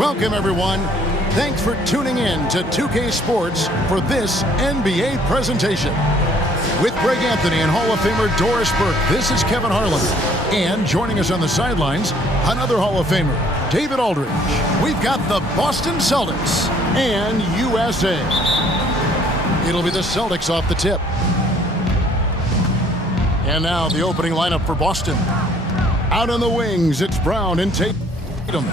Welcome, everyone. Thanks for tuning in to 2K Sports for this NBA presentation. With Greg Anthony and Hall of Famer Doris Burke, this is Kevin Harlan. And joining us on the sidelines, another Hall of Famer, David Aldridge. We've got the Boston Celtics and USA. It'll be the Celtics off the tip. And now the opening lineup for Boston. Out on the wings, it's Brown and Tatum.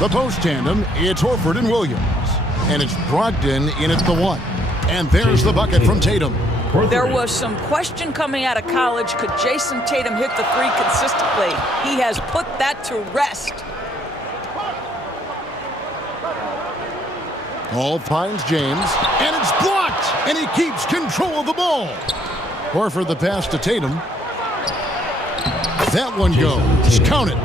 The post tandem, it's Horford and Williams. And it's Brogdon in at the one. And there's the bucket from Tatum. There was some question coming out of college. Could Jason Tatum hit the three consistently? He has put that to rest. Ball finds James, and it's blocked, and he keeps control of the ball. Horford the pass to Tatum. That one goes. Count it.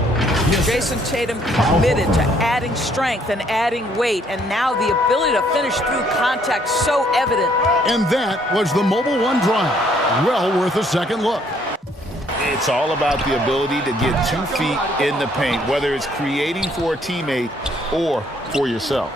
Jason Tatum committed to adding strength and adding weight, and now the ability to finish through contact so evident. And that was the mobile one drive. Well worth a second look. It's all about the ability to get 2 feet in the paint, whether it's creating for a teammate or for yourself.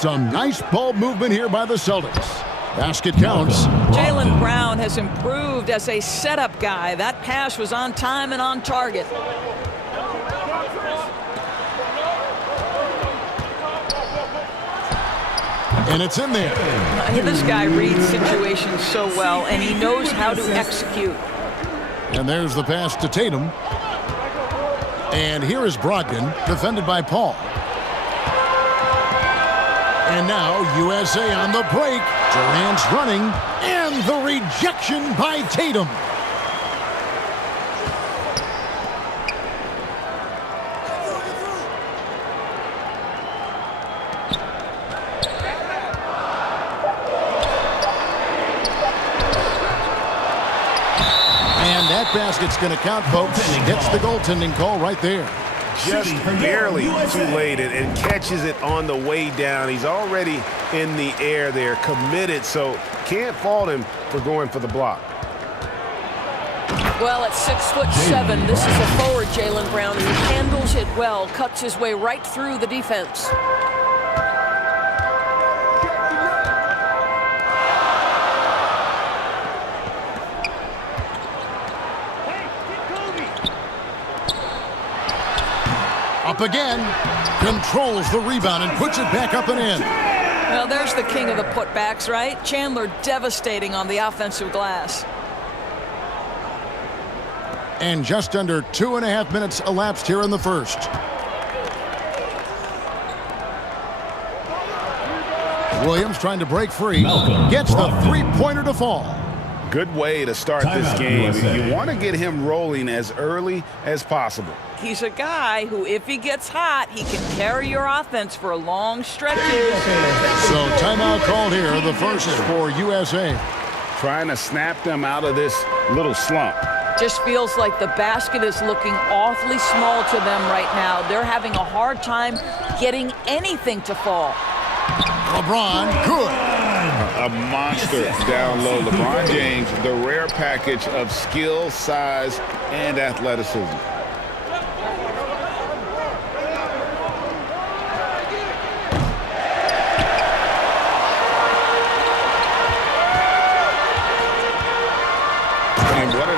Some nice ball movement here by the Celtics. Basket counts. Jaylen Brown has improved as a setup guy. That pass was on time and on target. And it's in there. This guy reads situations so well, and he knows how to execute. And there's the pass to Tatum. And here is Brogdon, defended by Paul. And now USA on the break. Durant's running, and the rejection by Tatum. And that basket's going to count, folks. Gets the goaltending call right there. Just barely too late and catches it on the way down. He's already in the air there, committed, so can't fault him for going for the block. Well, at 6'7", this is a forward, Jaylen Brown, who handles it well, cuts his way right through the defense. Up again, controls the rebound and puts it back up and in. Well, there's the king of the putbacks, right? Chandler devastating on the offensive glass. And just under 2.5 minutes elapsed here in the first. Williams trying to break free. Gets the three-pointer to fall. Good way to start this game. You want to get him rolling as early as possible. He's a guy who, if he gets hot, he can carry your offense for long stretches. So timeout called here, the first for USA. Trying to snap them out of this little slump. Just feels like the basket is looking awfully small to them right now. They're having a hard time getting anything to fall. LeBron, good. A monster down low. LeBron James, the rare package of skill, size, and athleticism.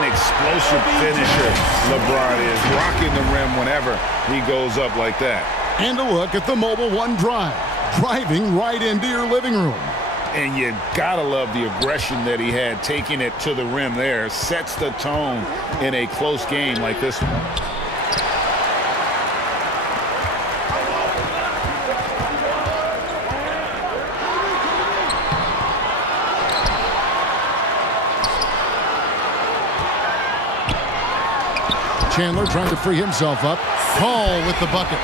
Explosive finisher LeBron is, rocking the rim whenever he goes up like that. And a look at the mobile one drive, driving right into your living room. And you gotta love the aggression that he had, taking it to the rim there. Sets the tone in a close game like this one. Chandler trying to free himself up. Paul with the bucket.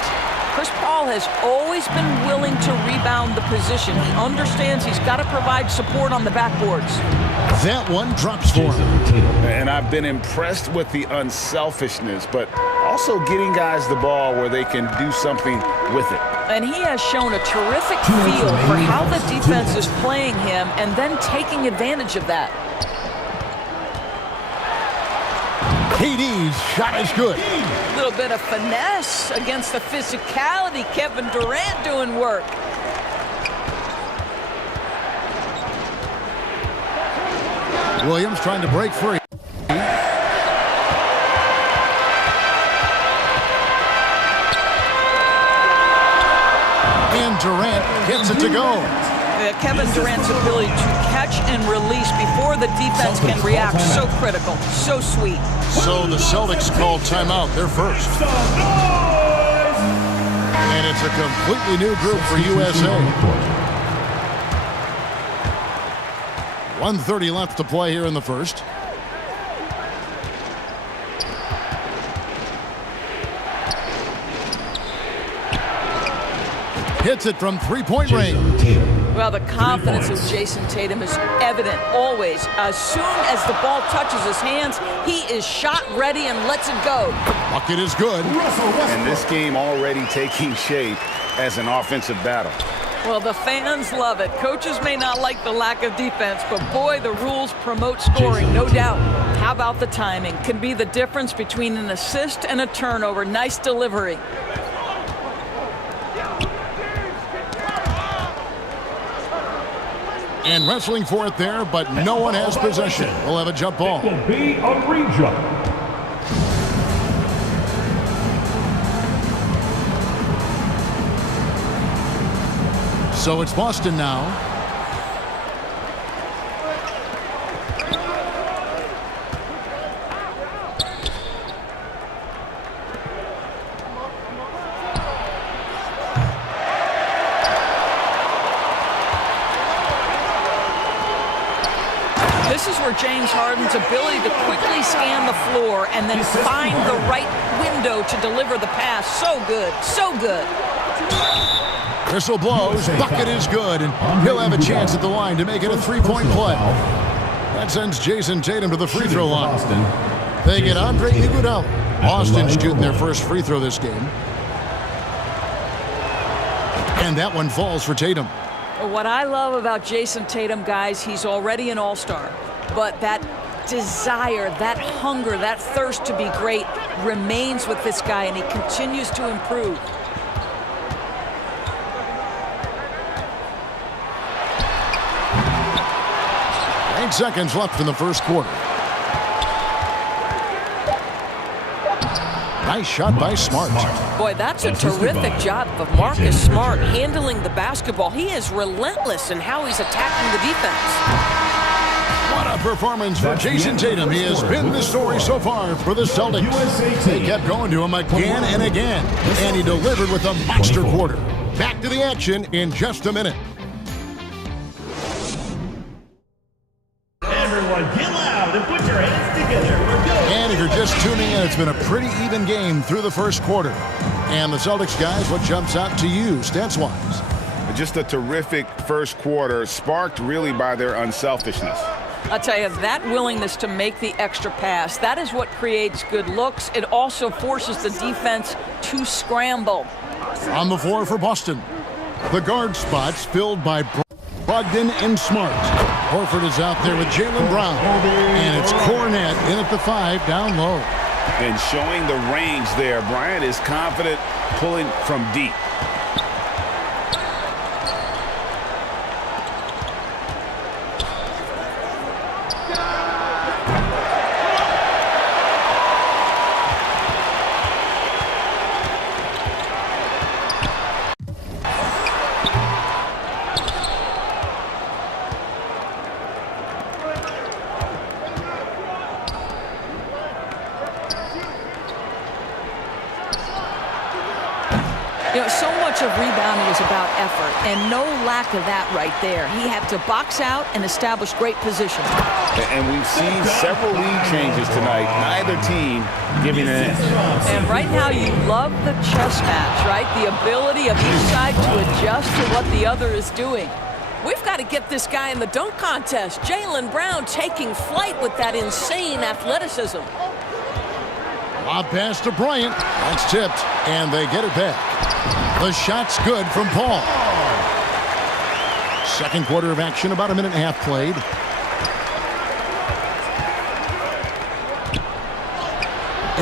Chris Paul has always been willing to rebound the position. He understands he's got to provide support on the backboards. That one drops for him. And I've been impressed with the unselfishness, but also getting guys the ball where they can do something with it. And he has shown a terrific feel for how the defense is playing him and then taking advantage of that. KD's shot is good. A little bit of finesse against the physicality. Kevin Durant doing work. Williams trying to break free. And Durant gets it to go. Kevin Durant's ability to catch and release before the defense can react, so critical, so sweet. So the Celtics call timeout. They're first. And it's a completely new group for USA. 1:30 left to play here in the first. Hits it from three-point range. Well, the confidence of Jason Tatum is evident always. As soon as the ball touches his hands, he is shot ready and lets it go. Bucket is good. And this game already taking shape as an offensive battle. Well, the fans love it. Coaches may not like the lack of defense, but boy, the rules promote scoring, no doubt. How about the timing? Can be the difference between an assist and a turnover. Nice delivery. And wrestling for it there, but no one has possession. We'll have a jump ball. It will be a re-jump. So it's Boston now. This is where James Harden's ability to quickly scan the floor and then find the right window to deliver the pass. So good, so good. Whistle blows, bucket is good, and he'll have a chance at the line to make it a three-point play. That sends Jason Tatum to the free throw line. They get Andre Iguodala. Boston's shooting their first free throw this game. And that one falls for Tatum. What I love about Jason Tatum, guys, he's already an all-star. But that desire, that hunger, that thirst to be great remains with this guy, and he continues to improve. Seconds left in the first quarter. Nice shot by Smart. Boy, that's a terrific job of Marcus Smart handling the basketball. He is relentless in how he's attacking the defense. What a performance for Jason Tatum. He has been the story so far for the Celtics. They kept going to him again and again, and he delivered with a monster quarter. Back to the action in just a minute. Get loud and put your hands together. We're going. And if you're just tuning in, it's been a pretty even game through the first quarter. And the Celtics guys, what jumps out to you stats-wise? Just a terrific first quarter, sparked really by their unselfishness. I'll tell you, that willingness to make the extra pass, that is what creates good looks. It also forces the defense to scramble. On the floor for Boston, the guard spots filled by Brogdon and Smart. Horford is out there with Jaylen Brown. And it's Cornet in at the 5, down low. And showing the range there, Bryant is confident pulling from deep. You know, so much of rebounding is about effort, and no lack of that right there. He had to box out and establish great position. And we've seen several lead changes tonight, neither team giving an inch. And right now you love the chess match, right? The ability of each side to adjust to what the other is doing. We've got to get this guy in the dunk contest. Jaylen Brown taking flight with that insane athleticism. Lob pass to Bryant. That's tipped, and they get it back. The shot's good from Paul. Second quarter of action, about a minute and a half played.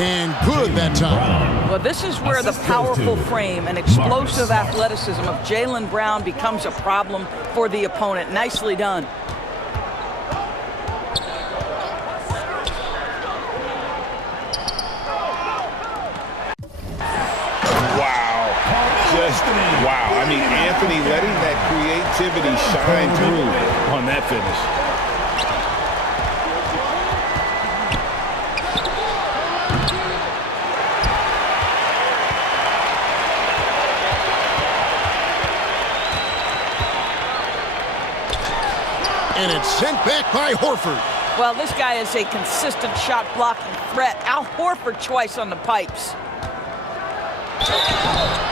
And good that time. Well, this is where the powerful frame and explosive athleticism of Jaylen Brown becomes a problem for the opponent. Nicely done. Wow. Just wow. I mean, Anthony letting that creativity shine through on that finish. And it's sent back by Horford. Well, this guy is a consistent shot blocking threat. Al Horford twice on the pipes.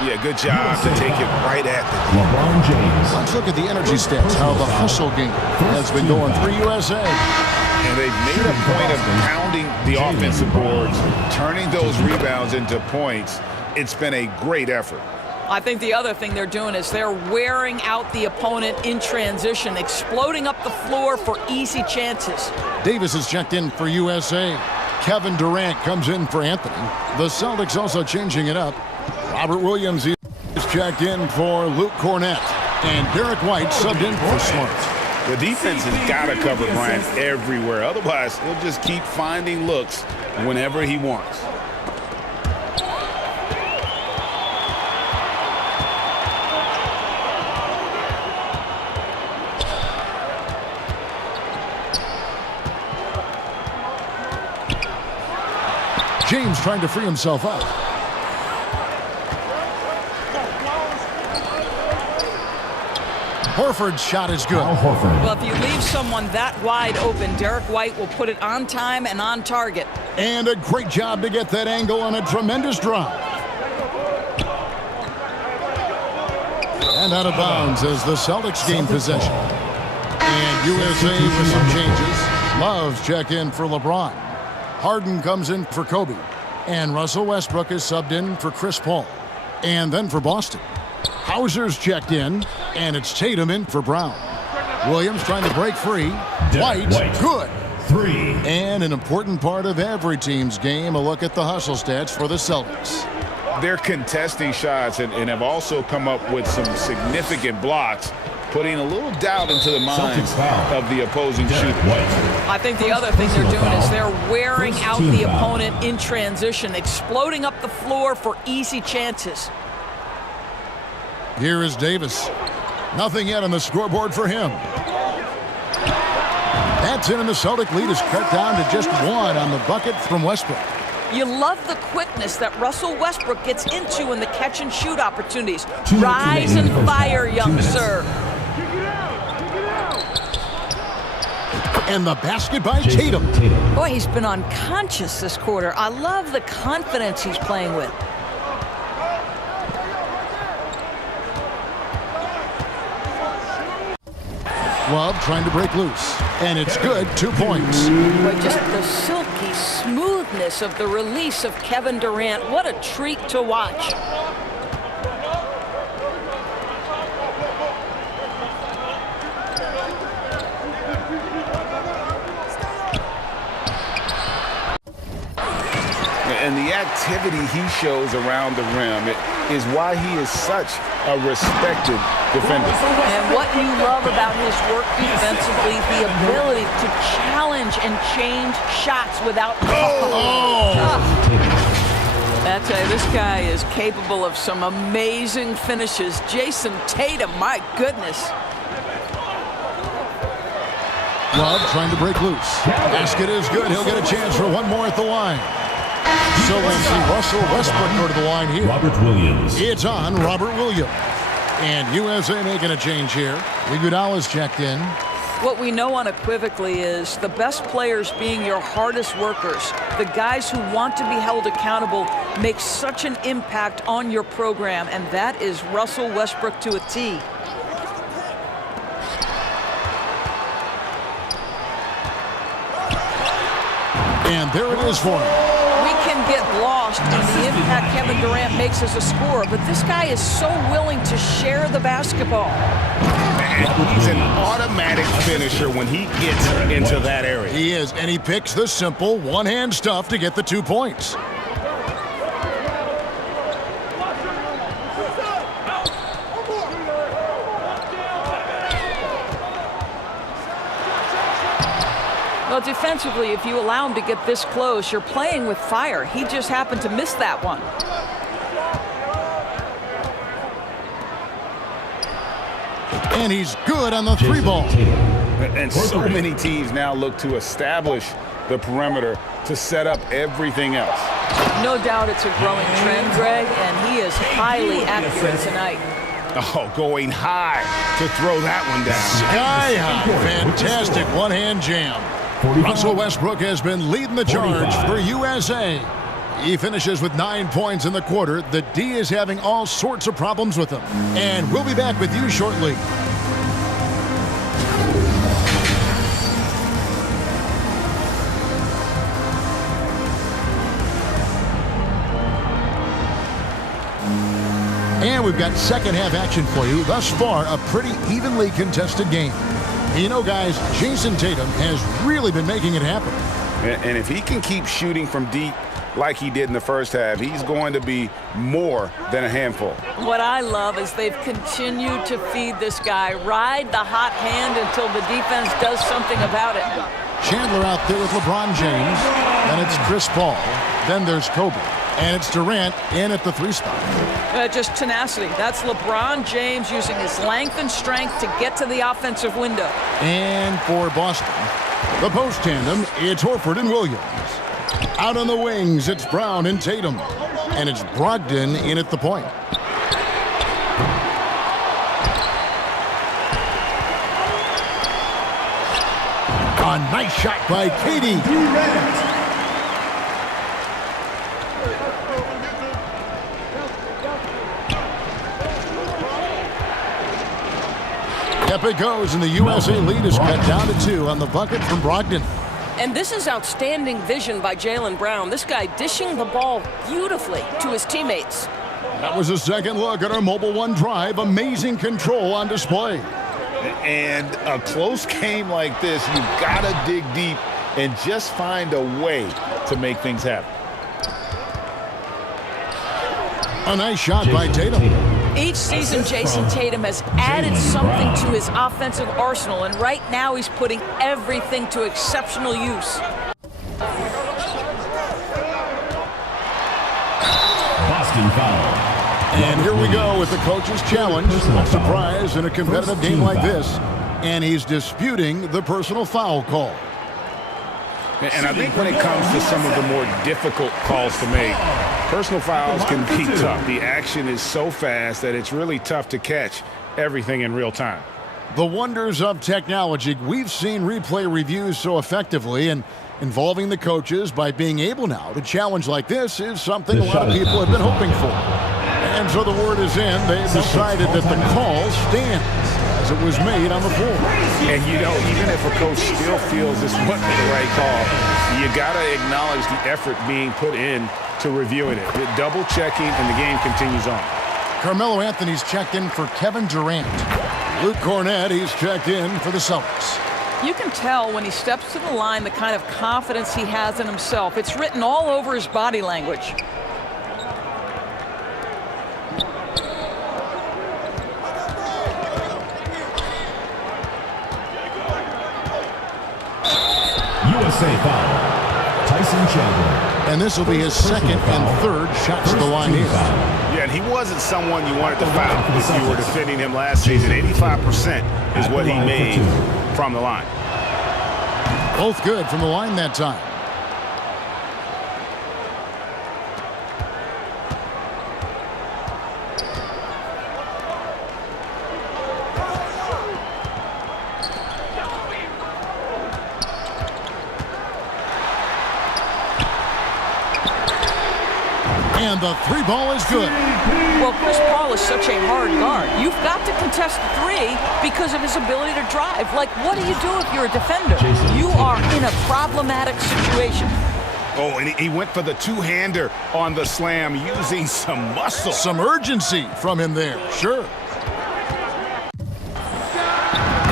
Yeah, good job to take it right at them. LeBron James. Let's look at the energy stats, how the hustle game has been going for USA. And they've made a point of pounding the offensive boards, turning those rebounds into points. It's been a great effort. I think the other thing they're doing is they're wearing out the opponent in transition, exploding up the floor for easy chances. Davis is checked in for USA. Kevin Durant comes in for Anthony. The Celtics also changing it up. Robert Williams is checked in for Luke Cornett. And Derek White subbed in for Smart. The defense has got to cover Bryant everywhere. Otherwise, he'll just keep finding looks whenever he wants. James trying to free himself up. Horford's shot is good. Well, if you leave someone that wide open, Derek White will put it on time and on target. And a great job to get that angle on a tremendous drive. And out of bounds as the Celtics gain possession. And USA with some changes. Love's check in for LeBron. Harden comes in for Kobe. And Russell Westbrook is subbed in for Chris Paul. And then for Boston, Hauser's checked in, and it's Tatum in for Brown. Williams trying to break free. White, good. 3. And an important part of every team's game, a look at the hustle stats for the Celtics. They're contesting shots and have also come up with some significant blocks, putting a little doubt into the minds of the opposing shooter. I think the other thing they're doing is they're wearing out the opponent in transition, exploding up the floor for easy chances. Here is Davis. Nothing yet on the scoreboard for him. That's in, and the Celtic lead is cut down to just 1 on the bucket from Westbrook. You love the quickness that Russell Westbrook gets into in the catch-and-shoot opportunities. Rise and fire, young sir. And the basket by Tatum. Boy, he's been unconscious this quarter. I love the confidence he's playing with. Love trying to break loose. And it's good, 2 points. Boy, just the silky smoothness of the release of Kevin Durant. What a treat to watch. And the activity he shows around the rim is why he is such a respected defender. And what you love about his work defensively, the ability to challenge and change shots without... I tell you, this guy is capable of some amazing finishes. Jason Tatum, my goodness. Love trying to break loose. Basket is good. He'll get a chance for one more at the line. So we'll see Russell Westbrook go to the line here. Robert Williams. It's on Robert Williams. And USA making a change here. Iguodala's checked in. What we know unequivocally is the best players being your hardest workers, the guys who want to be held accountable, make such an impact on your program, and that is Russell Westbrook to a T. And there it is for him. We can get lost in the impact Kevin Durant makes as a scorer, but this guy is so willing to share the basketball. And he's an automatic finisher when he gets into that area. He is, and he picks the simple one-hand stuff to get the 2 points. Well, defensively, if you allow him to get this close, you're playing with fire. He just happened to miss that one. And he's good on the three ball. And so many teams now look to establish the perimeter to set up everything else. No doubt it's a growing trend, Greg, and he is highly accurate tonight. Oh, going high to throw that one down. Sky high. Fantastic one-hand jam. Russell Westbrook has been leading the charge for USA. He finishes with 9 points in the quarter. The D is having all sorts of problems with him. And we'll be back with you shortly. And we've got second half action for you. Thus far, a pretty evenly contested game. And you know, guys, Jason Tatum has really been making it happen. And if he can keep shooting from deep like he did in the first half, he's going to be more than a handful. What I love is they've continued to feed this guy, ride the hot hand until the defense does something about it. Chandler out there with LeBron James. Then it's Chris Paul. Then there's Kobe. And it's Durant in at the 3 spot. Just tenacity. That's LeBron James using his length and strength to get to the offensive window. And for Boston, the post tandem, it's Horford and Williams. Out on the wings, it's Brown and Tatum. And it's Brogdon in at the point. A nice shot by Katie. Up it goes, and the USA lead is cut down to 2 on the bucket from Brogdon. And this is outstanding vision by Jaylen Brown. This guy dishing the ball beautifully to his teammates. That was a second look at our Mobile One drive. Amazing control on display. And a close game like this, you've got to dig deep and just find a way to make things happen. A nice shot by Tatum. Each season, Jason Tatum has added something to his offensive arsenal, and right now he's putting everything to exceptional use. Boston foul. And here we go with the coach's challenge. No surprise in a competitive game like this. And he's disputing the personal foul call. And I think when it comes to some of the more difficult calls to make, personal fouls can be tough. The action is so fast that it's really tough to catch everything in real time. The wonders of technology. We've seen replay reviews so effectively, and involving the coaches by being able now to challenge like this is something a lot of people have been hoping for. And so the word is in. They've decided that the call stands as it was made on the floor. And, you know, even if a coach still feels this wasn't the right call, you got to acknowledge the effort being put in to reviewing it. Double checking, and the game continues on. Carmelo Anthony's checked in for Kevin Durant. Luke Cornett, he's checked in for the Celtics. You can tell when he steps to the line the kind of confidence he has in himself. It's written all over his body language. USA foul. Tyson Chandler. And this will be his second and third shots to the line here. Yeah, and he wasn't someone you wanted to foul if you were defending him last season. 85% is what he made from the line. Both good from the line that time. And the 3 ball is good. Well, Chris Paul is such a hard guard. You've got to contest the 3 because of his ability to drive. Like, what do you do if you're a defender? You are in a problematic situation. Oh, and he went for the two-hander on the slam using some muscle. Some urgency from him there, sure.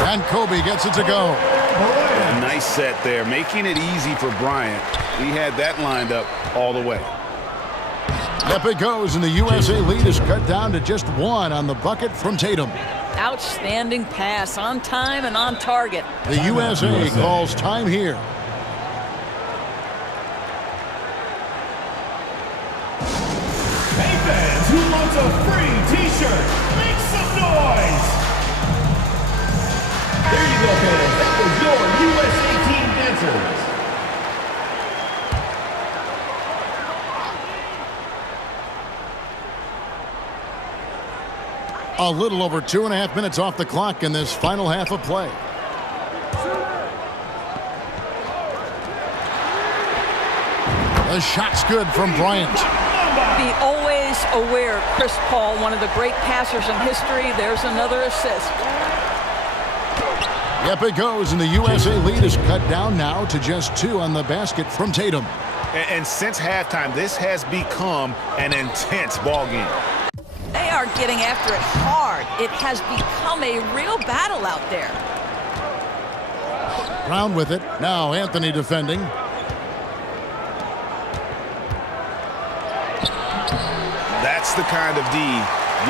And Kobe gets it to go. A nice set there, making it easy for Bryant. He had that lined up all the way. Up it goes, and the USA lead is cut down to just 1 on the bucket from Tatum. Outstanding pass, on time and on target. The USA calls time here. fans who want a free t-shirt, make some noise! There you go, fans. That was your USA Team dancers. A little over 2.5 minutes off the clock in this final half of play. The shot's good from Bryant. Be always aware, Chris Paul, one of the great passers in history. There's another assist. Yep, it goes, and the USA lead is cut down now to just 2 on the basket from Tatum. And since halftime, this has become an intense ball game. They are getting after it hard. It has become a real battle out there. Brown with it. Now Anthony defending. That's the kind of D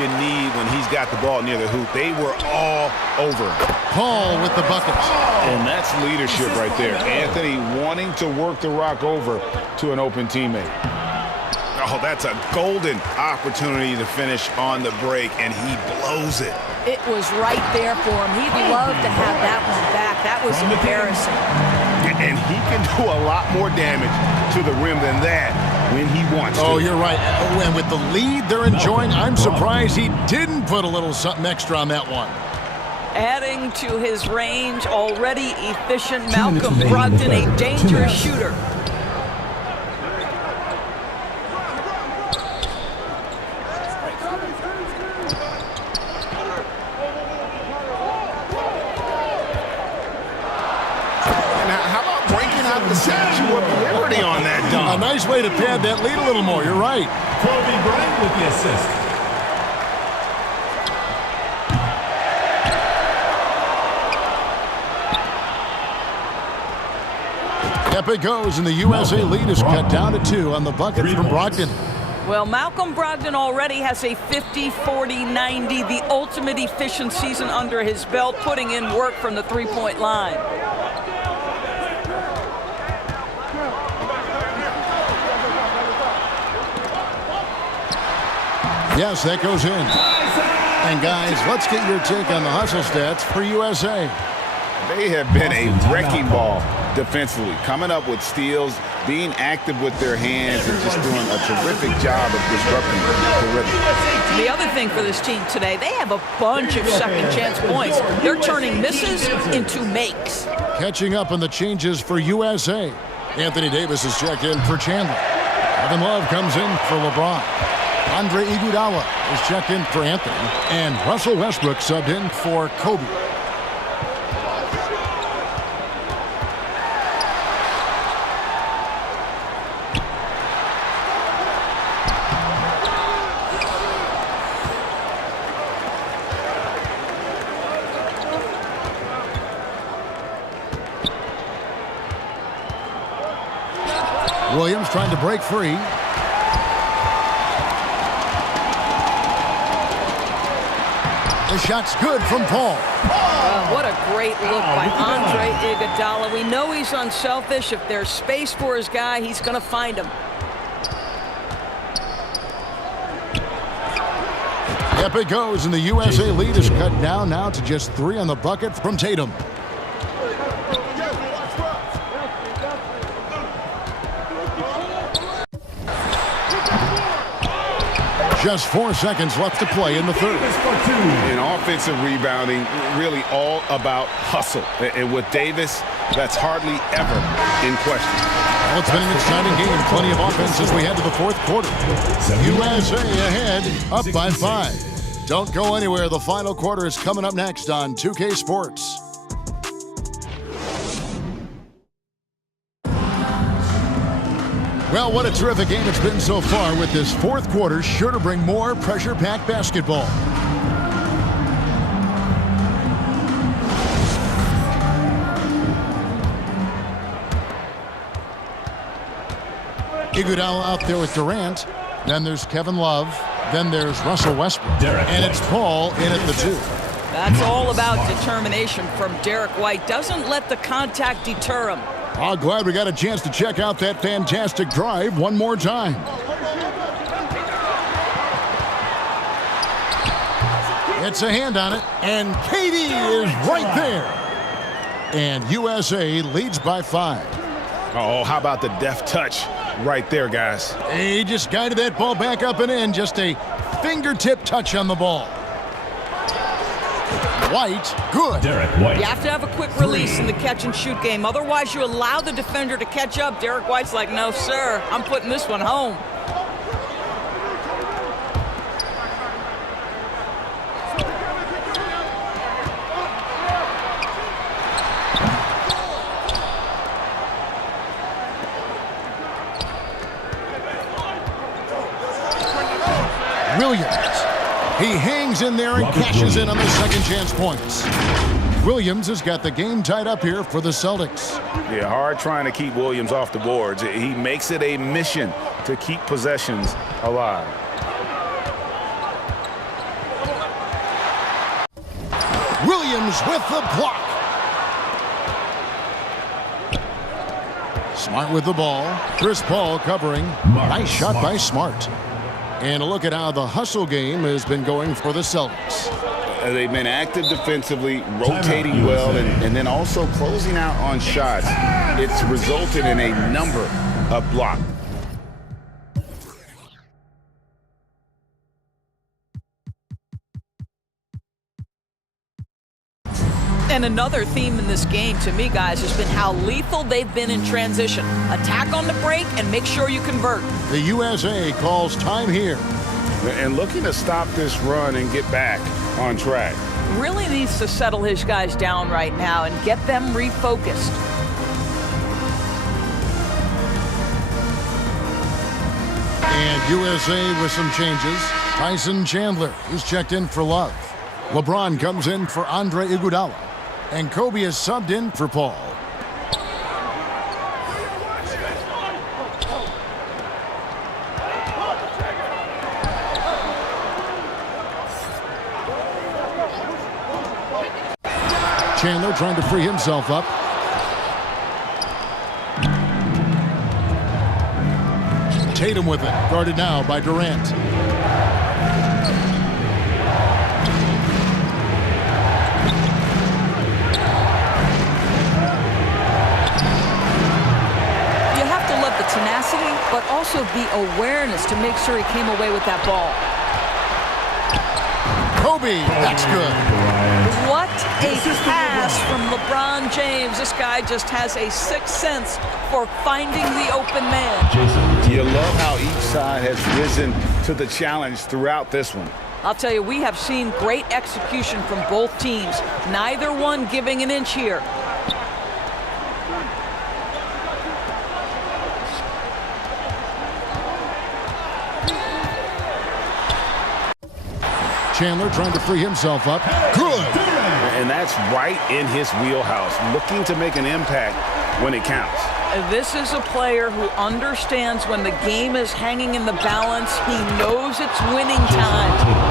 you need when he's got the ball near the hoop. They were all over him. Paul with the buckets. And that's leadership right there. Anthony wanting to work the rock over to an open teammate. Oh, that's a golden opportunity to finish on the break, and he blows it. It was right there for him. He'd love to have that one back. That was embarrassing. And he can do a lot more damage to the rim than that when he wants to. Oh, you're right. And with the lead they're enjoying, I'm surprised he didn't put a little something extra on that one. Adding to his range, already efficient Malcolm Brogdon, a dangerous shooter. The Statue of Liberty on that dunk. A nice way to pad that lead a little more. You're right. Kobe Bryant with the assist. Up it goes, and the USA lead is cut down to 2 on the bucket from Brogdon. Well, Malcolm Brogdon already has a 50, 40, 90, the ultimate efficient season under his belt, putting in work from the three-point line. Yes, that goes in. And guys, let's get your take on the hustle stats for USA. They have been a wrecking ball defensively, coming up with steals, being active with their hands, and just doing a terrific job of disrupting the rhythm. The other thing for this team today, they have a bunch of second chance points. They're turning misses into makes. Catching up on the changes for USA. Anthony Davis is checked in for Chandler. Kevin Love comes in for LeBron. Andre Iguodala is checked in for Anthony. And Russell Westbrook subbed in for Kobe. Williams trying to break free. The shot's good from Paul. What a great look by Andre Iguodala. We know he's unselfish. If there's space for his guy, he's going to find him. Yep, it goes, and the USA lead is cut down now to just 3 on the bucket from Tatum. Just 4 seconds left to play in the third. In offensive rebounding, really all about hustle. And with Davis, that's hardly ever in question. Well, it's been an exciting game. Plenty of offense as we head to the fourth quarter. USA ahead, up by 5. Don't go anywhere. The final quarter is coming up next on 2K Sports. Well, what a terrific game it's been so far, with this fourth quarter sure to bring more pressure-packed basketball. Iguodala out there with Durant. Then there's Kevin Love. Then there's Russell Westbrook. And it's Paul in at the 2. That's all about determination from Derek White. Doesn't let the contact deter him. Oh, glad we got a chance to check out that fantastic drive one more time. Gets a hand on it, and Katie is right there. And USA leads by 5. Oh, how about the deft touch right there, guys? He just guided that ball back up and in. Just a fingertip touch on the ball. White, good. Derek White. You have to have a quick release in the catch-and-shoot game. Otherwise, you allow the defender to catch up. Derek White's like, no, sir, I'm putting this one home. Williams. He hangs in there and cashes in on the second chance points. Williams has got the game tied up here for the Celtics. Yeah, hard trying to keep Williams off the boards. He makes it a mission to keep possessions alive. Williams with the block. Smart with the ball. Chris Paul covering. Nice shot by Smart. And a look at how the hustle game has been going for the Celtics. They've been active defensively, rotating well, and then also closing out on shots. It's resulted in a number of blocks. And another theme in this game, to me, guys, has been how lethal they've been in transition. Attack on the break and make sure you convert. The USA calls time here. And looking to stop this run and get back on track. Really needs to settle his guys down right now and get them refocused. And USA with some changes. Tyson Chandler is checked in for Love. LeBron comes in for Andre Iguodala. And Kobe is subbed in for Paul. Chandler trying to free himself up. Tatum with it, guarded now by Durant. Tenacity, but also the awareness to make sure he came away with that ball. Kobe, that's good. What a pass from LeBron James. This guy just has a sixth sense for finding the open man. You love how each side has risen to the challenge throughout this one. I'll tell you, we have seen great execution from both teams. Neither one giving an inch here. Chandler trying to free himself up. Good. And that's right in his wheelhouse, looking to make an impact when it counts. This is a player who understands when the game is hanging in the balance. He knows it's winning time.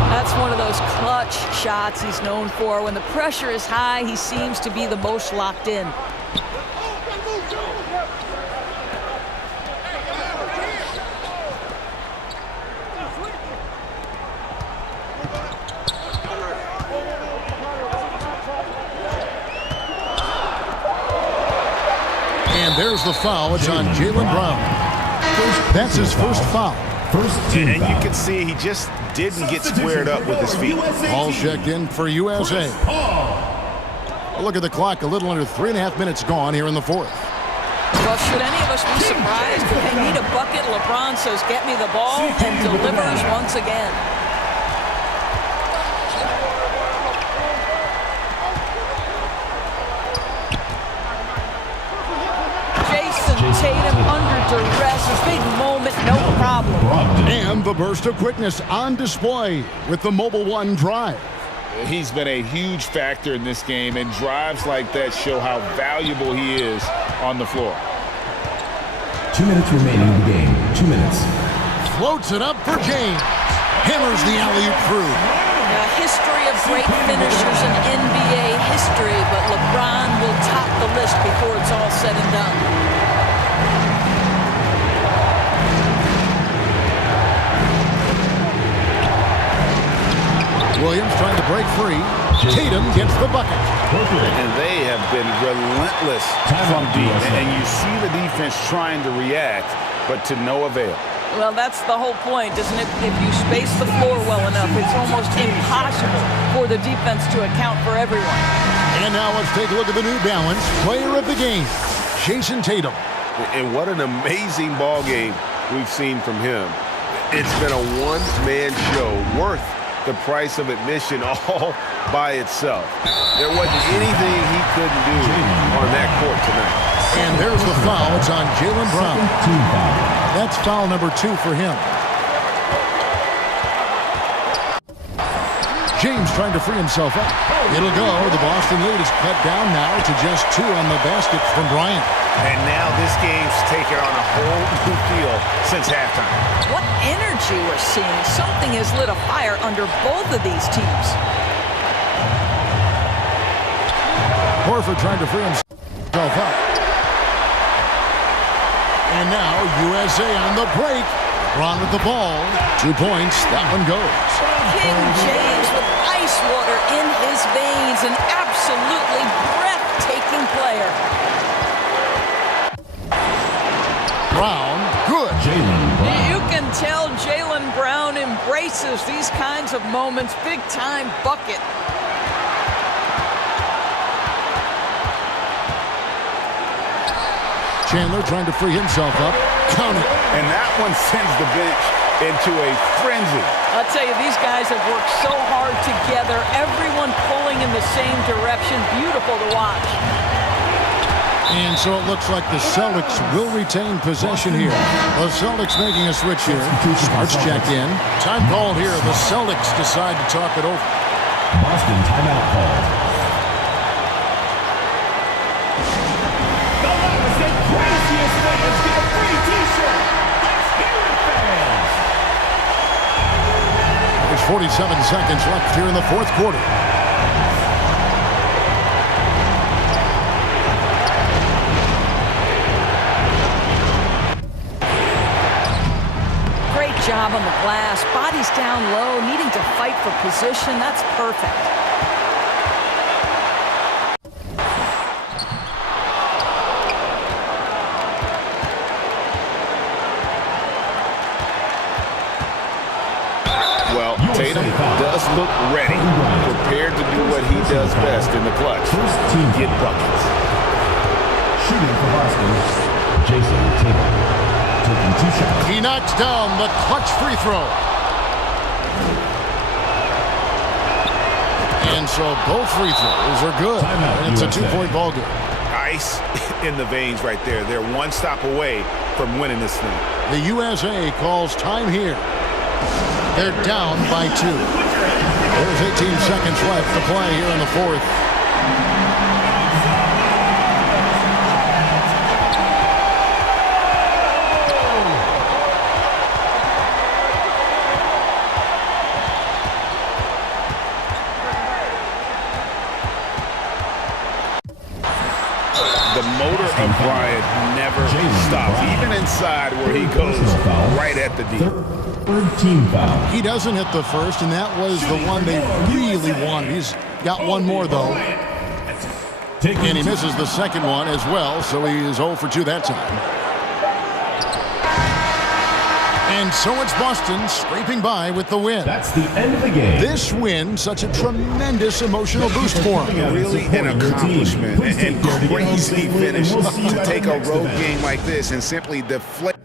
That's one of those clutch shots he's known for. When the pressure is high, he seems to be the most locked in. There's the foul. It's on Jaylen Brown. That's his first foul. And you can see he just didn't get squared up with his feet. Paul checked in for USA. Look at the clock. A little under 3.5 minutes gone here in the fourth. Well, should any of us be surprised? If they need a bucket, LeBron says, get me the ball, and delivers once again. Tatum under duress, big moment, no problem. And the burst of quickness on display with the Mobile One drive. He's been a huge factor in this game, and drives like that show how valuable he is on the floor. 2 minutes remaining in the game. 2 minutes. Floats it up for James. Hammers the alley-oop through. A history of great finishers in NBA history, but LeBron will top the list before it's all said and done. Williams trying to break free. Tatum gets the bucket. And they have been relentless from deep. And you see the defense trying to react, but to no avail. Well, that's the whole point, isn't it? If you space the floor well enough, it's almost impossible for the defense to account for everyone. And now let's take a look at the New Balance player of the game, Jason Tatum. And what an amazing ball game we've seen from him. It's been a one-man show worth the price of admission all by itself. There wasn't anything he couldn't do on that court tonight. And there's the foul. It's on Jaylen Brown. That's foul number 2 for him. James trying to free himself up. It'll go. The Boston lead is cut down now to just 2 on the basket from Bryant. And now this game's taken on a whole new feel since halftime. What energy we're seeing. Something has lit a fire under both of these teams. Horford trying to free himself up. And now USA on the break. LeBron with the ball. 2 points. That one goes. King James with ice water in his veins. An absolutely breathtaking player. Brown, good. You can tell Jaylen Brown embraces these kinds of moments. Big time bucket. Chandler trying to free himself up. Count it. And that one sends the bench into a frenzy. I'll tell you, these guys have worked so hard together. Everyone pulling in the same direction. Beautiful to watch. And so it looks like the Celtics will retain possession here. The Celtics making a switch here. Starts checked in. Time called here. The Celtics decide to talk it over. Boston timeout call. The loudest and craziest fans get a free t-shirt. Let's hear it, fans. There's 47 seconds left here in the 4th quarter. Job on the glass, bodies down low, needing to fight for position. That's perfect. Well, Tatum does look ready, prepared to do what he does best in the clutch. Get buckets. Shooting for Boston, Jason Tatum. Taking 2 shots. He knocks down the clutch free throw. And so both free throws are good. And it's a 2-point ball game. Ice in the veins right there. They're one stop away from winning this thing. The USA calls time here. They're down by 2. There's 18 seconds left to play here in the 4th. The motor of Bryant never stops, even inside where he goes right at the D. 3rd team foul. He doesn't hit the first, and that was the one they really wanted. He's got one more, though. And he misses the second one as well, so he is 0 for 2 that time. And so it's Boston scraping by with the win. That's the end of the game. This win, such a tremendous emotional boost for him. Really an accomplishment and crazy finish to take a road game like this and simply deflate.